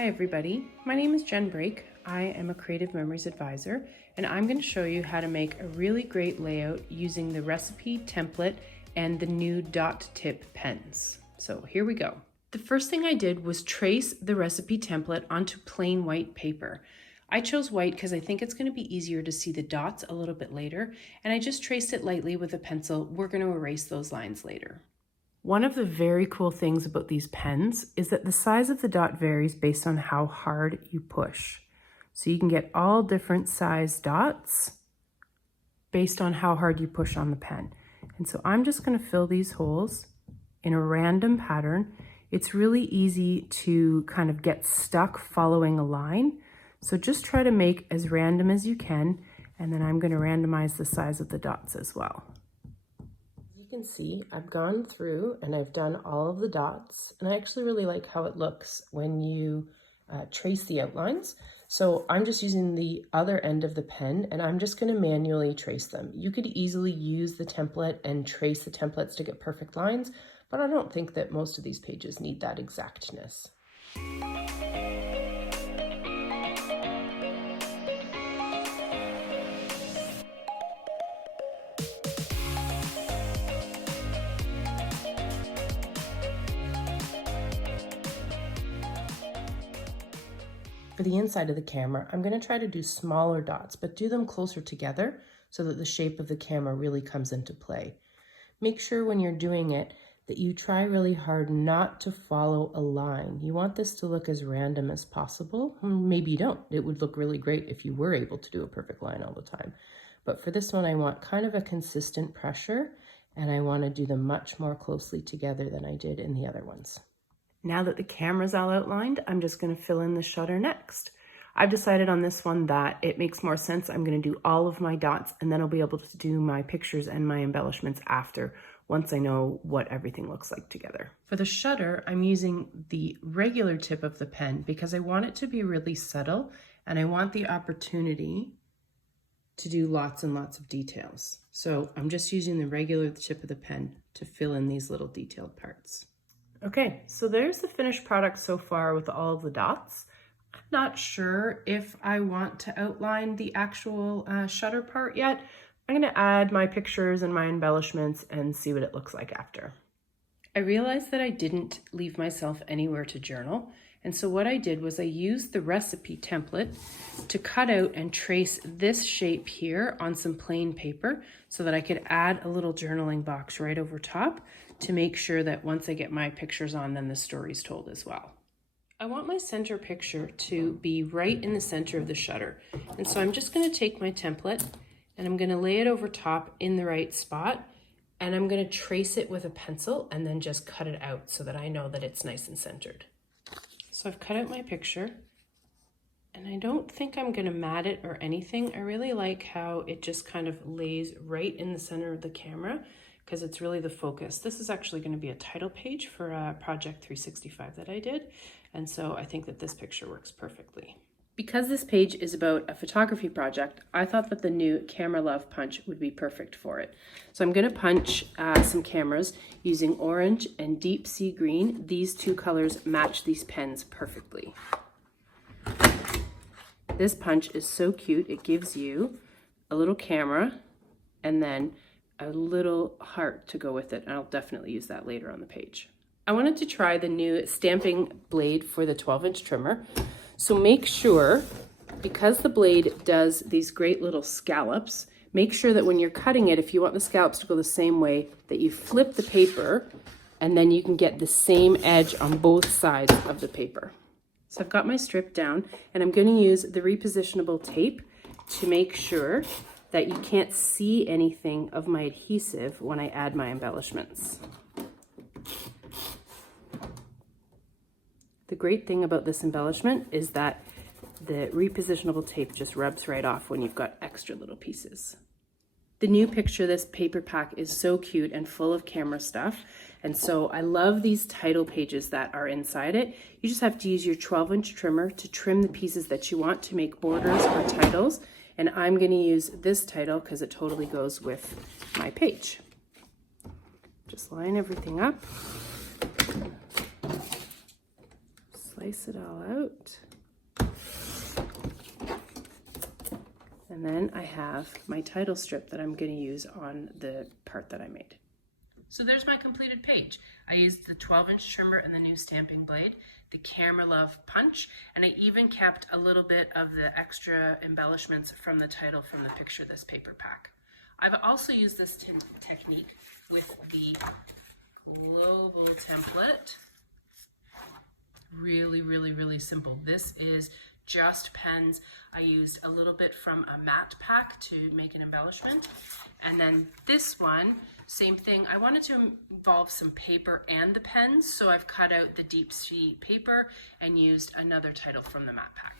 Hi everybody, my name is Jen Brake. I am a Creative Memories Advisor, and I'm going to show you how to make a really great layout using the recipe template and the new dot tip pens. So here we go. The first thing I did was trace the recipe template onto plain white paper. I chose white because I think it's going to be easier to see the dots a little bit later, and I just traced it lightly with a pencil. We're going to erase those lines later. One of the very cool things about these pens is that the size of the dot varies based on how hard you push. So you can get all different size dots based on how hard you push on the pen. And so I'm just going to fill these holes in a random pattern. It's really easy to kind of get stuck following a line. So just try to make as random as you can, and then I'm going to randomize the size of the dots as well. You can see I've gone through and I've done all of the dots, and I actually really like how it looks when you trace the outlines. So I'm just using the other end of the pen and I'm just going to manually trace them. You could easily use the template and trace the templates to get perfect lines, but I don't think that most of these pages need that exactness. For the inside of the camera, I'm going to try to do smaller dots, but do them closer together so that the shape of the camera really comes into play. Make sure when you're doing it that you try really hard not to follow a line. You want this to look as random as possible. Maybe you don't. It would look really great if you were able to do a perfect line all the time. But for this one, I want kind of a consistent pressure, and I want to do them much more closely together than I did in the other ones. Now that the camera's all outlined, I'm just going to fill in the shutter next. I've decided on this one that it makes more sense. I'm going to do all of my dots, and then I'll be able to do my pictures and my embellishments after, once I know what everything looks like together. For the shutter, I'm using the regular tip of the pen because I want it to be really subtle, and I want the opportunity to do lots and lots of details. So I'm just using the regular tip of the pen to fill in these little detailed parts. Okay, so there's the finished product so far with all of the dots. I'm not sure if I want to outline the actual shutter part yet. I'm going to add my pictures and my embellishments and see what it looks like after. I realized that I didn't leave myself anywhere to journal, and so what I did was I used the recipe template to cut out and trace this shape here on some plain paper so that I could add a little journaling box right over top to make sure that once I get my pictures on, then the story's told as well. I want my center picture to be right in the center of the shutter. And so I'm just going to take my template and I'm going to lay it over top in the right spot, and I'm going to trace it with a pencil and then just cut it out so that I know that it's nice and centered. So I've cut out my picture, and I don't think I'm going to mat it or anything. I really like how it just kind of lays right in the center of the camera, because it's really the focus. This is actually going to be a title page for a Project 365 that I did, and so I think that this picture works perfectly. Because this page is about a photography project, I thought that the new Camera Love punch would be perfect for it. So I'm going to punch some cameras using orange and deep sea green. These two colors match these pens perfectly. This punch is so cute. It gives you a little camera and then a little heart to go with it, and I'll definitely use that later on the page. I wanted to try the new stamping blade for the 12-inch trimmer. So make sure, because the blade does these great little scallops, make sure that when you're cutting it, if you want the scallops to go the same way, that you flip the paper, and then you can get the same edge on both sides of the paper. So I've got my strip down, and I'm going to use the repositionable tape to make sure that you can't see anything of my adhesive when I add my embellishments. The great thing about this embellishment is that the repositionable tape just rubs right off when you've got extra little pieces. The new picture, this paper pack, is so cute and full of camera stuff, and so I love these title pages that are inside it. You just have to use your 12-inch trimmer to trim the pieces that you want to make borders or titles, and I'm going to use this title because it totally goes with my page. Just line everything up. slice it all out. And then I have my title strip that I'm going to use on the part that I made. So there's my completed page. I used the 12-inch trimmer and the new stamping blade, the Camera Love punch, and I even kept a little bit of the extra embellishments from the title from the Picture This paper pack. I've also used this technique with the global template. Really, really, really simple. This is just pens. I used a little bit from a matte pack to make an embellishment. And then this one, same thing. I wanted to involve some paper and the pens, so I've cut out the deep sea paper and used another title from the matte pack.